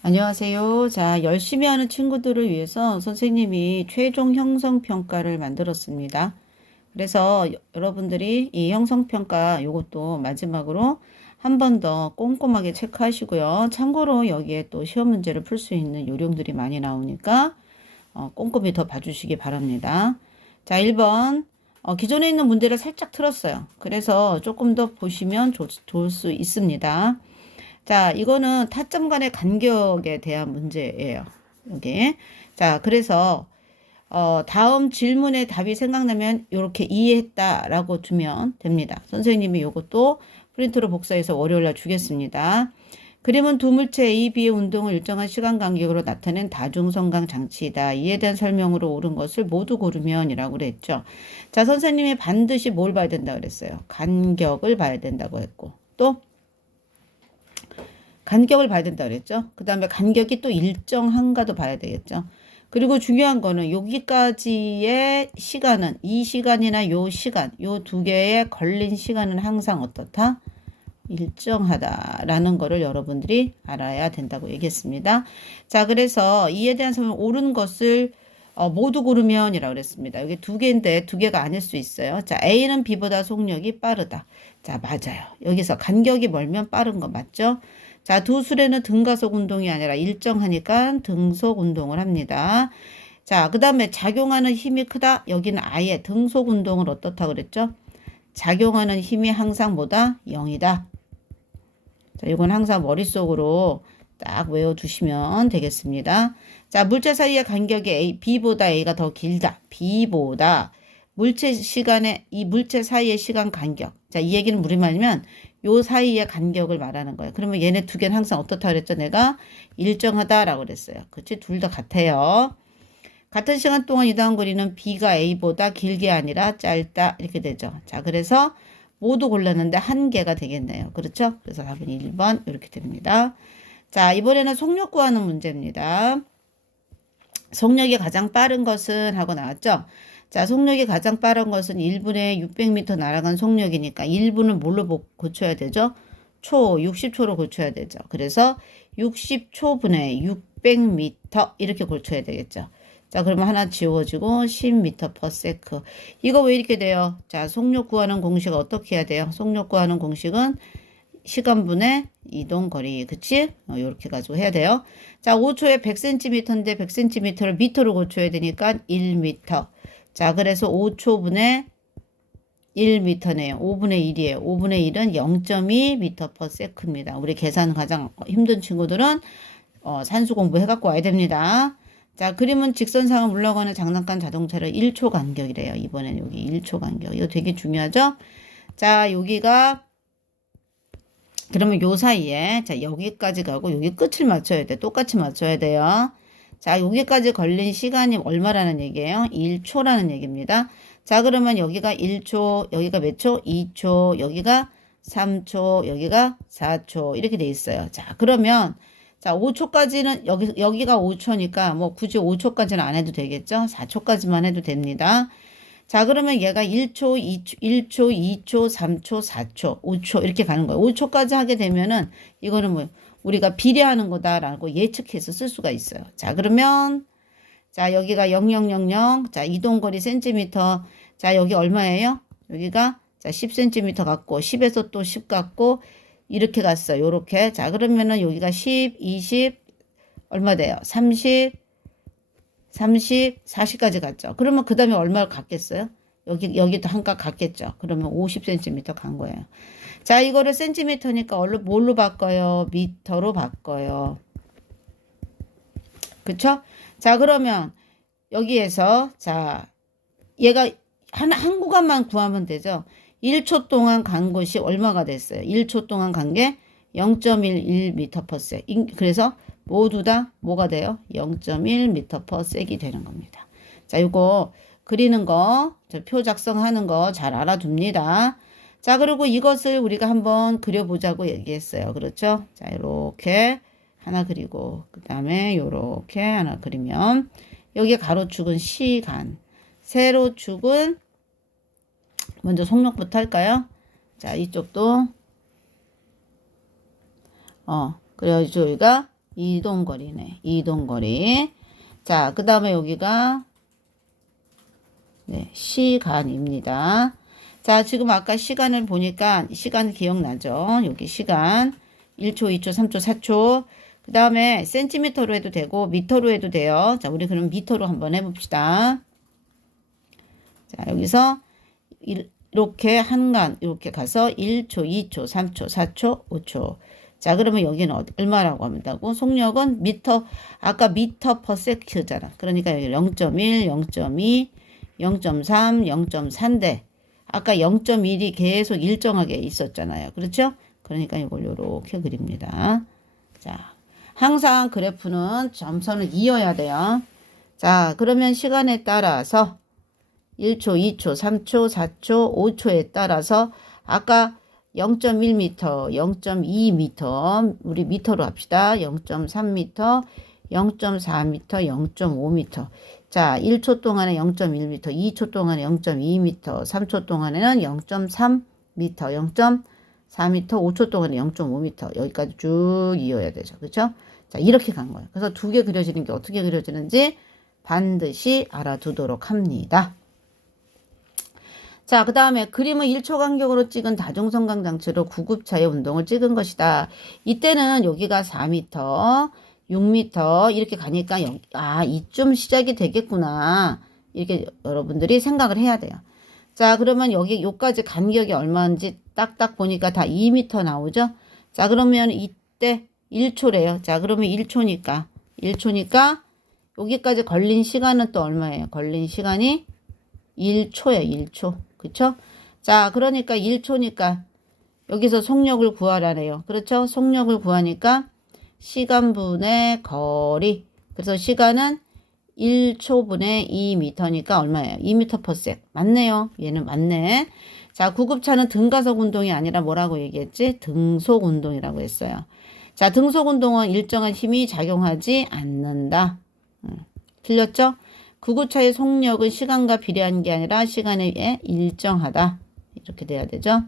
안녕하세요. 자, 열심히 하는 친구들을 위해서 선생님이 최종 형성평가를 만들었습니다. 그래서 여러분들이 이 형성평가 요것도 마지막으로 한 번 더 꼼꼼하게 체크하시고요. 참고로 여기에 또 시험 문제를 풀 수 있는 요령들이 많이 나오니까 꼼꼼히 더 봐주시기 바랍니다. 자, 1번. 기존에 있는 문제를 살짝 틀었어요. 그래서 조금 더 보시면 좋을 수 있습니다. 자, 이거는 타점 간의 간격에 대한 문제예요. 여기. 자, 그래서 다음 질문의 답이 생각나면 이렇게 이해했다라고 두면 됩니다. 선생님이 이것도 프린트로 복사해서 월요일날 주겠습니다. 그림은 두 물체 A, B의 운동을 일정한 시간 간격으로 나타낸 다중성강 장치이다. 이에 대한 설명으로 옳은 것을 모두 고르면이라고 그랬죠. 자, 선생님이 반드시 뭘 봐야 된다고 그랬어요. 간격을 봐야 된다고 했고 또 간격을 봐야 된다 그랬죠. 그 다음에 간격이 또 일정한가도 봐야 되겠죠. 그리고 중요한 거는 여기까지의 시간은 이 시간이나 요 시간, 요 두 개에 걸린 시간은 항상 어떻다? 일정하다라는 거를 여러분들이 알아야 된다고 얘기했습니다. 자, 그래서 이에 대한 설명 옳은 것을 모두 고르면이라고 그랬습니다. 여기 두 개인데 두 개가 아닐 수 있어요. 자, A는 B보다 속력이 빠르다. 자, 맞아요. 여기서 간격이 멀면 빠른 거 맞죠? 자, 두 수레는 등가속 운동이 아니라 일정하니까 등속 운동을 합니다. 자, 그 다음에 작용하는 힘이 크다. 여기는 아예 등속 운동을 어떻다 그랬죠? 작용하는 힘이 항상 뭐다? 0이다. 자, 이건 항상 머릿속으로 딱 외워두시면 되겠습니다. 자, 물체 사이의 간격이 A, B보다 A가 더 길다. B보다 물체 시간의 이 물체 사이의 시간 간격. 자, 이 얘기는 우리말이면 요 사이의 간격을 말하는 거예요. 그러면 얘네 두 개는 항상 어떻다 그랬죠? 내가 일정하다라고 그랬어요. 그치? 둘 다 같아요. 같은 시간 동안 이동한 거리는 B가 A보다 길게 아니라 짧다. 이렇게 되죠. 자, 그래서 모두 골랐는데 한 개가 되겠네요. 그렇죠? 그래서 답은 1번 이렇게 됩니다. 자, 이번에는 속력 구하는 문제입니다. 속력이 가장 빠른 것은 하고 나왔죠? 자, 속력이 가장 빠른 것은 1분에 600m 날아간 속력이니까 1분을 뭘로 고쳐야 되죠? 60초로 고쳐야 되죠. 그래서 60초분에 600m 이렇게 고쳐야 되겠죠. 자, 그러면 하나 지워지고 10m/s. 이거 왜 이렇게 돼요? 자, 속력 구하는 공식 어떻게 해야 돼요? 속력 구하는 공식은 시간분의 이동거리. 그치? 이렇게 가지고 해야 돼요. 자, 5초에 100cm인데 100cm를 미터로 고쳐야 되니까 1m. 자, 그래서 5초분의 1m네요. 5분의 1이에요. 5분의 1은 0.2m/s입니다. 우리 계산 가장 힘든 친구들은 산수 공부 해갖고 와야 됩니다. 자, 그림은 직선상을 물러가는 장난감 자동차를 1초 간격이래요. 이번엔 여기 1초 간격. 이거 되게 중요하죠? 자, 여기가 그러면 요 사이에 자, 여기까지 가고 여기 끝을 맞춰야 돼. 똑같이 맞춰야 돼요. 자, 여기까지 걸린 시간이 얼마라는 얘기예요? 1초라는 얘기입니다. 자, 그러면 여기가 1초, 여기가 몇 초? 2초, 여기가 3초, 여기가 4초 이렇게 돼 있어요. 자, 그러면 자, 5초까지는 여기가 5초니까 뭐 굳이 5초까지는 안 해도 되겠죠? 4초까지만 해도 됩니다. 자, 그러면 얘가 1초, 2초, 2초, 3초, 4초, 5초 이렇게 가는 거예요. 5초까지 하게 되면은 이거는 뭐 우리가 비례하는 거다라고 예측해서 쓸 수가 있어요. 자, 그러면 자, 여기가 0000, 자, 이동거리 센티미터. 자, 여기 얼마예요? 여기가 자, 10cm 같고 10에서 또 10 같고 이렇게 갔어요. 요렇게. 자, 그러면은 여기가 10, 20 얼마 돼요? 30 40까지 갔죠. 그러면 그 다음에 얼마를 갔겠어요? 여기도 한 값 갔겠죠. 그러면 50cm 간 거예요. 자, 이거를 센티미터니까 뭘로 바꿔요? 미터로 바꿔요. 그쵸? 자, 그러면 여기에서 자, 얘가 한 구간만 구하면 되죠. 1초 동안 간 것이 얼마가 됐어요? 1초 동안 간 게 0.11m/s. 그래서 모두 다 뭐가 돼요? 0.1m/s이 되는 겁니다. 자, 이거 그리는 거, 표 작성하는 거 잘 알아둡니다. 자, 그리고 이것을 우리가 한번 그려보자고 얘기했어요. 그렇죠? 자, 이렇게 하나 그리고 그 다음에 이렇게 하나 그리면 여기 가로축은 시간, 세로축은 먼저 속력부터 할까요? 자, 이쪽도 그래가지고 여기가 이동거리네. 이동거리. 자, 그 다음에 여기가 네, 시간입니다. 자, 지금 아까 시간을 보니까 시간 기억나죠? 여기 시간 1초, 2초, 3초, 4초. 그 다음에 센티미터로 해도 되고 미터로 해도 돼요. 자, 우리 그럼 미터로 한번 해봅시다. 자, 여기서 이렇게 한간 이렇게 가서 1초, 2초, 3초, 4초, 5초. 자, 그러면 여기는 얼마라고 한다고? 속력은 미터, 아까 미터 퍼 세크잖아. 그러니까 여기 0.1, 0.2, 0.3, 0.4인데 아까 0.1이 계속 일정하게 있었잖아요. 그렇죠? 그러니까 이걸 이렇게 그립니다. 자, 항상 그래프는 점선을 이어야 돼요. 자, 그러면 시간에 따라서 1초, 2초, 3초, 4초, 5초에 따라서 아까 0.1m, 0.2m, 우리 미터로 합시다. 0.3m, 0.4m, 0.5m. 자, 1초 동안에 0.1m, 2초 동안에 0.2m, 3초 동안에는 0.3m, 0.4m, 5초 동안에 0.5m. 여기까지 쭉 이어야 되죠. 그렇죠? 자, 이렇게 간 거예요. 그래서 두 개 그려지는 게 어떻게 그려지는지 반드시 알아두도록 합니다. 자, 그 다음에 그림은 1초 간격으로 찍은 다중성강 장치로 구급차의 운동을 찍은 것이다. 이때는 여기가 4m, 6m 이렇게 가니까 이쯤 시작이 되겠구나. 이렇게 여러분들이 생각을 해야 돼요. 자, 그러면 여기까지 간격이 얼마인지 딱딱 보니까 다 2m 나오죠? 자, 그러면 이때 1초래요. 자, 그러면 1초니까 여기까지 걸린 시간은 또 얼마예요? 걸린 시간이 1초예요. 1초. 그쵸? 자, 그러니까 1초니까 여기서 속력을 구하라네요. 그렇죠? 속력을 구하니까 시간분의 거리. 그래서 시간은 1초분의 2m니까 얼마예요? 2m/s. 맞네요. 얘는 맞네. 자, 구급차는 등가속 운동이 아니라 뭐라고 얘기했지? 등속 운동이라고 했어요. 자, 등속 운동은 일정한 힘이 작용하지 않는다. 틀렸죠? 구급차의 속력은 시간과 비례한 게 아니라 시간에 일정하다. 이렇게 돼야 되죠.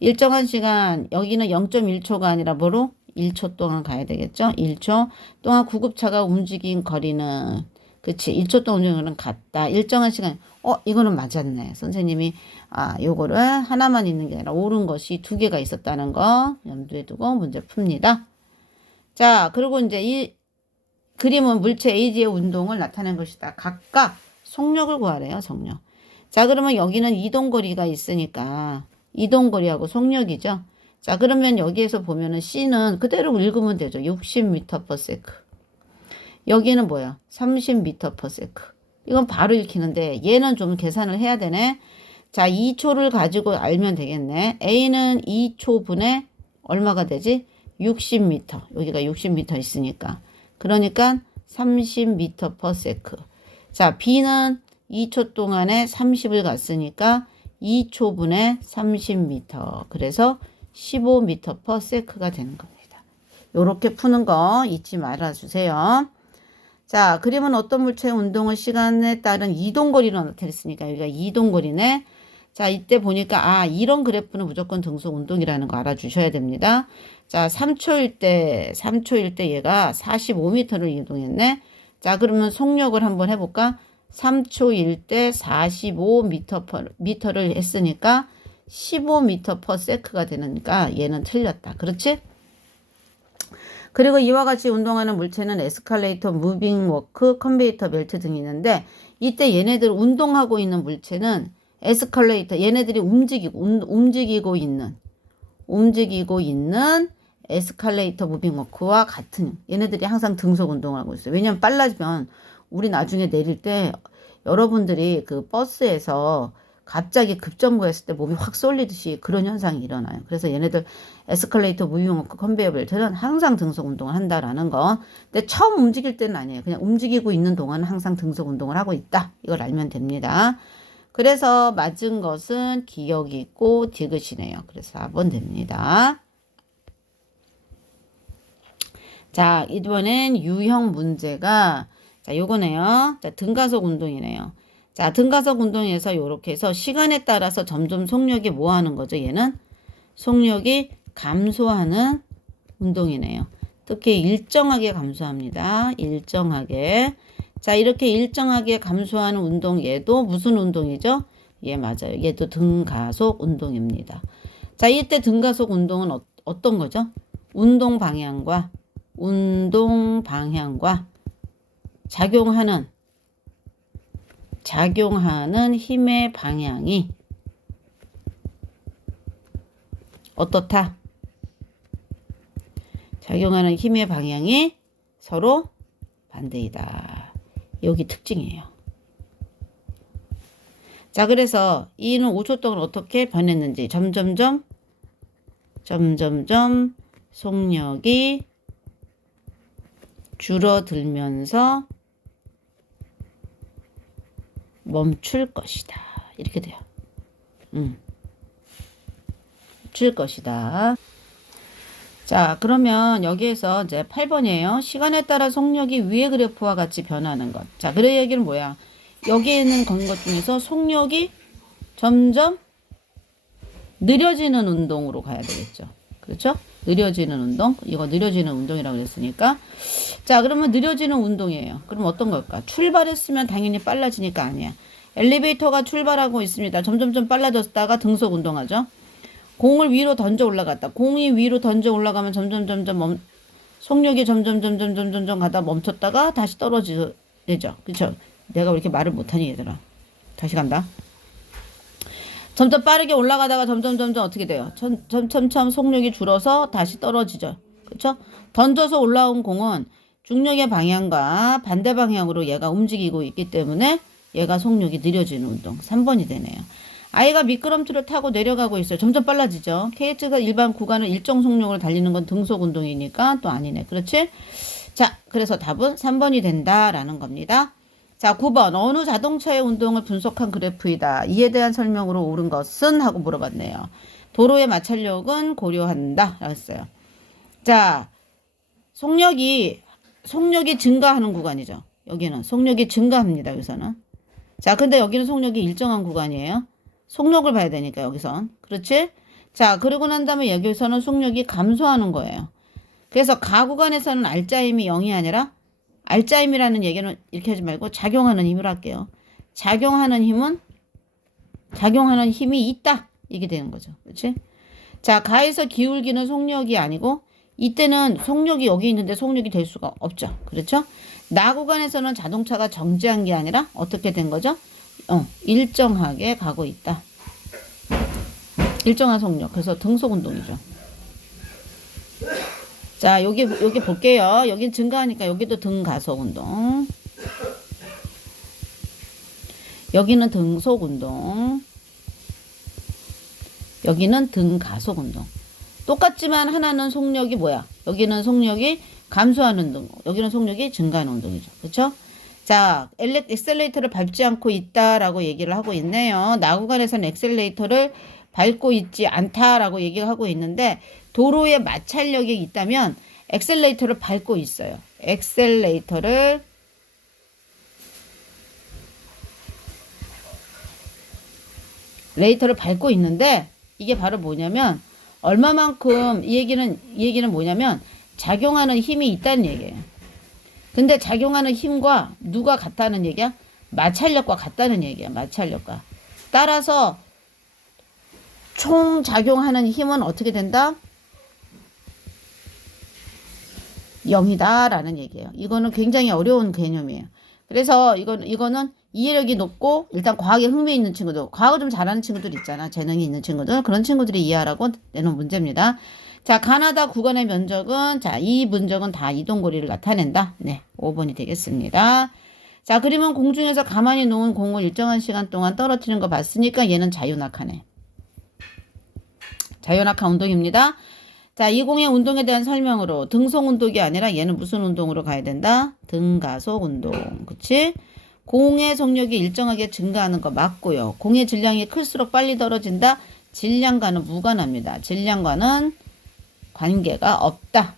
일정한 시간, 여기는 0.1초가 아니라 뭐로? 1초 동안 가야 되겠죠. 1초 동안 구급차가 움직인 거리는 그치 1초 동안 움직이는 거리는 같다. 일정한 시간. 이거는 맞았네. 선생님이 요거를 하나만 있는 게 아니라 옳은 것이 두 개가 있었다는 거 염두에 두고 문제 풉니다. 자, 그리고 이제 이 그림은 물체 A의 운동을 나타낸 것이다. 각각 속력을 구하래요. 속력. 자, 그러면 여기는 이동거리가 있으니까 이동거리하고 속력이죠. 자, 그러면 여기에서 보면은 C는 그대로 읽으면 되죠. 60m/s. 여기는 뭐야? 30m/s. 이건 바로 읽히는데 얘는 좀 계산을 해야 되네. 자, 2초를 가지고 알면 되겠네. A는 2초분에 얼마가 되지? 60m. 여기가 60m 있으니까. 그러니까 30m/s. 자, B는 2초 동안에 30을 갔으니까 2초분에 30m. 그래서 15m/s가 되는 겁니다. 요렇게 푸는 거 잊지 말아주세요. 자, 그림은 어떤 물체의 운동을 시간에 따른 이동거리로 나타냈으니까 여기가 이동거리네. 자, 이때 보니까 이런 그래프는 무조건 등속 운동이라는 거 알아주셔야 됩니다. 자, 3초일 때 얘가 45m를 이동했네. 자, 그러면 속력을 한번 해볼까? 3초일 때 45m를 했으니까 15m/s가 되니까 얘는 틀렸다. 그렇지? 그리고 이와 같이 운동하는 물체는 에스컬레이터, 무빙 워크, 컨베이터 벨트 등이 있는데 이때 얘네들 운동하고 있는 물체는 에스컬레이터, 얘네들이 움직이고 있는 에스컬레이터 무빙 워크와 같은 얘네들이 항상 등속 운동을 하고 있어요. 왜냐면 빨라지면 우리 나중에 내릴 때 여러분들이 그 버스에서 갑자기 급정거했을 때 몸이 확 쏠리듯이 그런 현상이 일어나요. 그래서 얘네들 에스컬레이터, 무빙 워크, 컨베이어 벨트는 항상 등속 운동을 한다라는 거. 근데 처음 움직일 때는 아니에요. 그냥 움직이고 있는 동안은 항상 등속 운동을 하고 있다. 이걸 알면 됩니다. 그래서 맞은 것은 기억이 있고 디귿이네요. 그래서 4번 됩니다. 자, 이번엔 유형 문제가 요거네요. 자, 등가속 운동이네요. 자, 등가속 운동에서 요렇게 해서 시간에 따라서 점점 속력이 뭐 하는 거죠? 얘는 속력이 감소하는 운동이네요. 특히 일정하게 감소합니다. 일정하게. 자, 이렇게 일정하게 감소하는 운동, 얘도 무슨 운동이죠? 예, 맞아요. 얘도 등가속 운동입니다. 자, 이때 등가속 운동은 어떤 거죠? 운동 방향과 작용하는 힘의 방향이 어떻다? 작용하는 힘의 방향이 서로 반대이다. 여기 특징이에요. 자, 그래서 이는 5초 동안 어떻게 변했는지 점점점 속력이 줄어들면서 멈출 것이다. 이렇게 돼요. 멈출 것이다. 자, 그러면 여기에서 이제 8번이에요. 시간에 따라 속력이 위의 그래프와 같이 변하는 것. 자, 그래 얘기는 뭐야? 여기에 있는 것 중에서 속력이 점점 느려지는 운동으로 가야 되겠죠. 그렇죠? 느려지는 운동. 이거 느려지는 운동이라고 그랬으니까. 자, 그러면 느려지는 운동이에요. 그럼 어떤 걸까? 출발했으면 당연히 빨라지니까 아니야. 엘리베이터가 출발하고 있습니다. 점점점 빨라졌다가 등속 운동하죠. 공을 위로 던져 올라갔다. 공이 위로 던져 올라가면 점점 속력이 점점 가다 멈췄다가 다시 떨어지죠. 그쵸? 내가 왜 이렇게 말을 못하니 얘들아. 다시 간다. 점점 빠르게 올라가다가 점점 어떻게 돼요? 점점 속력이 줄어서 다시 떨어지죠. 그쵸? 던져서 올라온 공은 중력의 방향과 반대 방향으로 얘가 움직이고 있기 때문에 얘가 속력이 느려지는 운동. 3번이 되네요. 아이가 미끄럼틀을 타고 내려가고 있어요. 점점 빨라지죠. KH가 일반 구간을 일정 속력을 달리는 건 등속 운동이니까 또 아니네. 그렇지? 자, 그래서 답은 3번이 된다라는 겁니다. 자, 9번. 어느 자동차의 운동을 분석한 그래프이다. 이에 대한 설명으로 옳은 것은? 하고 물어봤네요. 도로의 마찰력은 고려한다. 라했어요. 자, 속력이 증가하는 구간이죠. 여기는 속력이 증가합니다. 여기서는. 자, 근데 여기는 속력이 일정한 구간이에요. 속력을 봐야 되니까 여기선. 그렇지? 자, 그러고 난 다음에 여기서는 속력이 감소하는 거예요. 그래서 가구간에서는 알짜힘이 0이 아니라 알짜힘이라는 얘기는 이렇게 하지 말고 작용하는 힘을 할게요. 작용하는 힘이 있다. 이게 되는 거죠. 그렇지? 자, 가에서 기울기는 속력이 아니고 이때는 속력이 여기 있는데 속력이 될 수가 없죠. 그렇죠? 나구간에서는 자동차가 정지한 게 아니라 어떻게 된 거죠? 일정하게 가고 있다. 일정한 속력. 그래서 등속 운동이죠. 자, 여기 볼게요. 여긴 증가하니까 여기도 등가속 운동. 여기는 등속 운동. 여기는 등가속 운동. 똑같지만 하나는 속력이 뭐야? 여기는 속력이 감소하는 운동. 여기는 속력이 증가하는 운동이죠. 그렇죠? 자, 엑셀레이터를 밟지 않고 있다라고 얘기를 하고 있네요. 나구간에서는 엑셀레이터를 밟고 있지 않다라고 얘기를 하고 있는데 도로에 마찰력이 있다면 엑셀레이터를 밟고 있어요. 엑셀레이터를 밟고 있는데 이게 바로 뭐냐면 얼마만큼 이 얘기는 뭐냐면 작용하는 힘이 있다는 얘기예요. 근데 작용하는 힘과 누가 같다는 얘기야? 마찰력과 같다는 얘기야. 마찰력과. 따라서 총 작용하는 힘은 어떻게 된다? 0이다라는 얘기예요. 이거는 굉장히 어려운 개념이에요. 그래서 이거는 이해력이 높고 일단 과학에 흥미 있는 친구들, 과학을 좀 잘하는 친구들 있잖아. 재능이 있는 친구들. 그런 친구들이 이해하라고 내놓은 문제입니다. 자, 가나다 구간의 면적은, 자, 이 문적은 다 이동거리를 나타낸다. 네, 5번이 되겠습니다. 자, 그러면 공중에서 가만히 놓은 공을 일정한 시간 동안 떨어뜨리는 거 봤으니까 얘는 자유낙하네. 자유낙하 운동입니다. 자, 이 공의 운동에 대한 설명으로 등속 운동이 아니라 얘는 무슨 운동으로 가야 된다? 등가속 운동. 그치? 공의 속력이 일정하게 증가하는 거 맞고요. 공의 질량이 클수록 빨리 떨어진다. 질량과는 무관합니다. 질량과는 관계가 없다.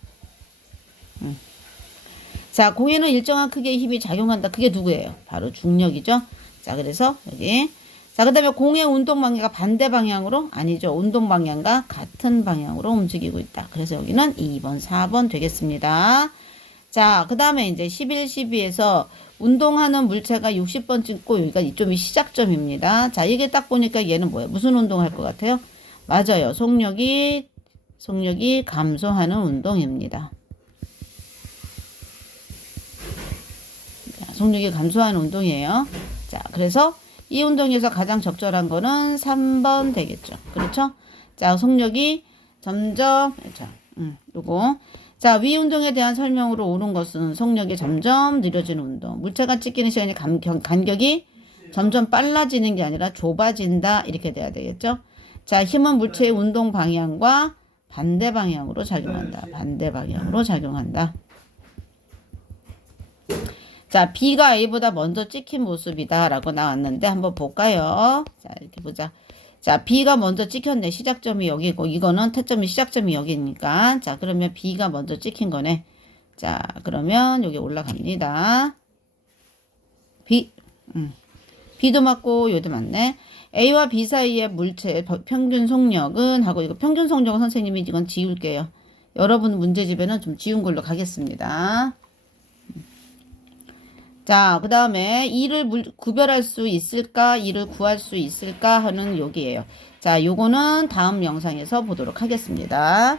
자, 공에는 일정한 크기의 힘이 작용한다. 그게 누구예요? 바로 중력이죠. 자, 그래서 여기. 자, 그 다음에 공의 운동 방향가 반대 방향으로? 아니죠. 운동 방향과 같은 방향으로 움직이고 있다. 그래서 여기는 2번, 4번 되겠습니다. 자, 그 다음에 이제 11, 12에서 운동하는 물체가 60번 찍고 여기가 이점이 시작점입니다. 자, 이게 딱 보니까 얘는 뭐예요? 무슨 운동할 것 같아요? 맞아요. 속력이 감소하는 운동입니다. 자, 속력이 감소하는 운동이에요. 자, 그래서 이 운동에서 가장 적절한 거는 3번 되겠죠. 그렇죠? 자, 속력이 점점, 자, 요거. 자, 위 운동에 대한 설명으로 옳은 것은 속력이 점점 느려지는 운동. 물체가 찍히는 시간이 간격이 점점 빨라지는 게 아니라 좁아진다. 이렇게 돼야 되겠죠? 자, 힘은 물체의 운동 방향과 반대 방향으로 작용한다. 반대 방향으로 작용한다. 자, B가 A보다 먼저 찍힌 모습이다 라고 나왔는데 한번 볼까요? 자, 이렇게 보자. 자, B가 먼저 찍혔네. 시작점이 여기고 이거는 타점이 시작점이 여기니까. 자, 그러면 B가 먼저 찍힌 거네. 자, 그러면 여기 올라갑니다. B도 맞고 요도 맞네. A와 B 사이의 물체 평균 속력은 하고 이거 평균 속력은 선생님이 이건 지울게요. 여러분 문제집에는 좀 지운 걸로 가겠습니다. 자, 그 다음에 이를 구별할 수 있을까? 이를 구할 수 있을까? 하는 여기에요. 자, 요거는 다음 영상에서 보도록 하겠습니다.